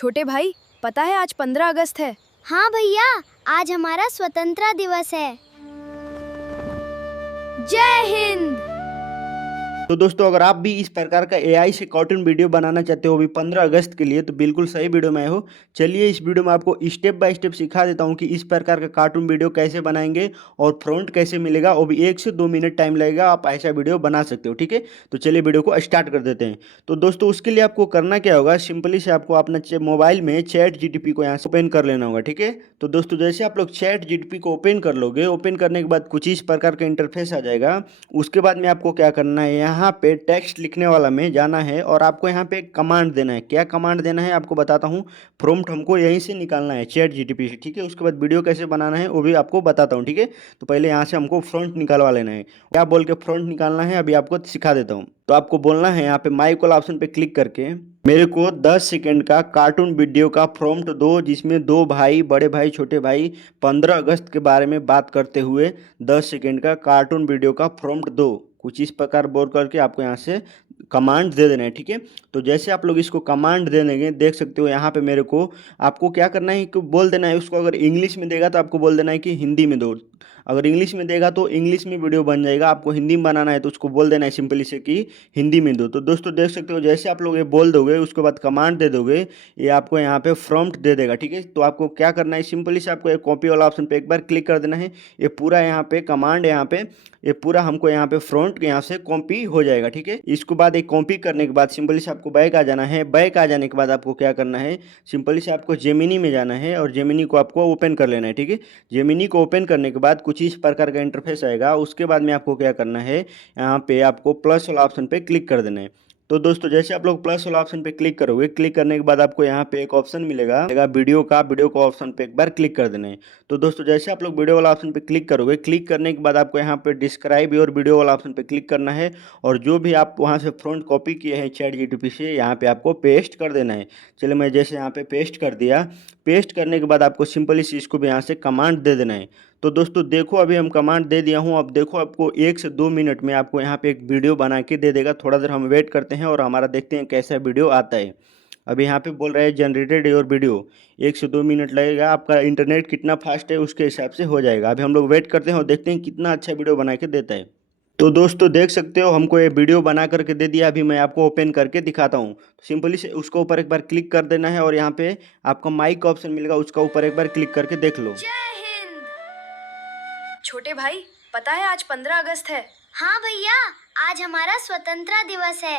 छोटे भाई, पता है आज 15 अगस्त है। हाँ भैया, आज हमारा स्वतंत्रता दिवस है। जय हिंद। तो दोस्तों, अगर आप भी इस प्रकार का एआई से कार्टून वीडियो बनाना चाहते हो भी 15 अगस्त के लिए, तो बिल्कुल सही वीडियो में आए हो। चलिए इस वीडियो में आपको स्टेप बाय स्टेप सिखा देता हूँ कि इस प्रकार का कार्टून वीडियो कैसे बनाएंगे और फ्रंट कैसे मिलेगा, वो भी 1 से 2 मिनट टाइम लगेगा, आप ऐसा वीडियो बना सकते हो। ठीक है, तो चलिए वीडियो को स्टार्ट कर देते हैं। तो दोस्तों, उसके लिए आपको करना क्या होगा, सिंपली से आपको अपना मोबाइल में चैट जीटीपी को यहाँ से ओपन कर लेना होगा। ठीक है, तो दोस्तों जैसे आप लोग चैट जीटीपी को ओपन कर लोगे, ओपन करने के बाद कुछ इस प्रकार का इंटरफेस आ जाएगा। उसके बाद में आपको क्या करना है, यहाँ पे टेक्स्ट लिखने वाला में जाना है और आपको यहाँ पे कमांड देना है। क्या कमांड देना है आपको बताता हूँ। प्रॉम्प्ट हमको यहीं से निकालना है चैट जीटीपी से। ठीक है, उसके बाद वीडियो कैसे बनाना है वो भी आपको बताता हूँ। ठीक है, तो पहले यहाँ से हमको फ्रंट निकालवा लेना है। क्या बोल के फ्रंट निकालना है अभी आपको सिखा देता हूँ। तो आपको बोलना है यहाँ पे माइक वाला ऑप्शन पे क्लिक करके मेरे को 10 सेकंड का कार्टून वीडियो का प्रॉम्प्ट दो, जिसमें दो भाई, बड़े भाई छोटे भाई 15 अगस्त के बारे में बात करते हुए 10 सेकंड का कार्टून वीडियो का प्रॉम्प्ट दो। कुछ इस प्रकार बोल करके आपको यहाँ से कमांड दे देना है। ठीक है, तो जैसे आप लोग इसको कमांड दे देंगे, देख सकते हो यहाँ पे मेरे को आपको क्या करना है कि बोल देना है उसको। अगर इंग्लिश में देगा तो आपको बोल देना है कि हिंदी में दो। अगर इंग्लिश में देगा तो इंग्लिश में वीडियो बन जाएगा। आपको हिंदी में बनाना है तो उसको बोल देना है सिंपली से कि हिंदी में दो। तो दोस्तों देख सकते हो, जैसे आप लोग ये बोल दोगे उसके बाद कमांड दे दोगे, ये आपको यहाँ पे प्रॉम्प्ट दे देगा। ठीक है, तो आपको क्या करना है, सिंपली से आपको एक कॉपी वाला ऑप्शन पे एक बार क्लिक कर देना है। ये पूरा यहाँ पे कमांड, यहाँ पे ये पूरा हमको यहाँ पे फ्रंट यहाँ से कॉपी हो जाएगा। ठीक है, इसके बाद एक कॉपी करने के बाद सिंपली से आपको बैक आ जाना है। बैक आ जाने के बाद आपको क्या करना है, सिंपली से आपको जेमिनी में जाना है और जेमिनी को आपको ओपन कर लेना है। ठीक है, जेमिनी को ओपन करने के बाद कुछ इस प्रकार का इंटरफेस आएगा। उसके बाद में आपको क्या करना है, यहाँ पे आपको प्लस वाला ऑप्शन पे क्लिक कर देना है। तो दोस्तों जैसे आप लोग प्लस वाला ऑप्शन पे क्लिक करोगे, क्लिक करने के बाद आपको यहाँ पे एक ऑप्शन मिलेगा वीडियो का। वीडियो का ऑप्शन पे एक बार क्लिक कर देना है। तो दोस्तों जैसे आप लोग वीडियो वाला ऑप्शन पे क्लिक करोगे, क्लिक करने के बाद आपको यहाँ पे डिस्क्राइब योर वीडियो वाला ऑप्शन पे क्लिक करना है और जो भी आप वहाँ से फ्रंट कॉपी किए हैं चैट जीटीपी से, यहाँ पे आपको पेस्ट कर देना है। चलिए मैं जैसे यहाँ पे पेस्ट कर दिया। पेस्ट करने के बाद आपको सिंपली से इसको भी यहाँ से कमांड दे देना है। तो दोस्तों देखो, अभी हम कमांड दे दिया हूँ। अब देखो आपको 1 से 2 मिनट में आपको यहाँ पे एक वीडियो बना के दे देगा। थोड़ा देर हम वेट करते हैं और हमारा देखते हैं कैसा वीडियो आता है। अभी यहाँ पे बोल रहा है जनरेटेड योर वीडियो, 1 से 2 मिनट लगेगा। आपका इंटरनेट कितना फास्ट है उसके हिसाब से हो जाएगा। अभी हम लोग वेट करते हैं और देखते हैं कितना अच्छा वीडियो बना के देता है। तो दोस्तों देख सकते हो, हमको ये वीडियो बना करके दे दिया। अभी मैं आपको ओपन करके दिखाता हूँ। सिंपली से उसको ऊपर एक बार क्लिक कर देना है और यहाँ पे आपको माइक का ऑप्शन मिलेगा, उसका ऊपर एक बार क्लिक करके देख लो। छोटे भाई, पता है आज 15 अगस्त है। हाँ भैया, आज हमारा स्वतंत्रता दिवस है।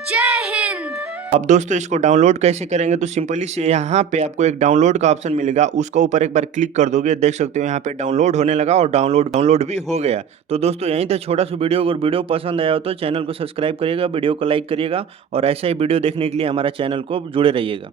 जय हिंद। अब दोस्तों इसको डाउनलोड कैसे करेंगे, तो सिंपली से यहाँ पे आपको एक डाउनलोड का ऑप्शन मिलेगा, उसका ऊपर एक बार क्लिक कर दोगे। देख सकते हो यहाँ पे डाउनलोड होने लगा और डाउनलोड भी हो गया। तो दोस्तों यहीं था छोटा सा वीडियो। अगर वीडियो पसंद आया हो तो चैनल को सब्सक्राइब करिएगा, वीडियो को लाइक करिएगा और ऐसा ही वीडियो देखने के लिए हमारा चैनल को जुड़े रहिएगा।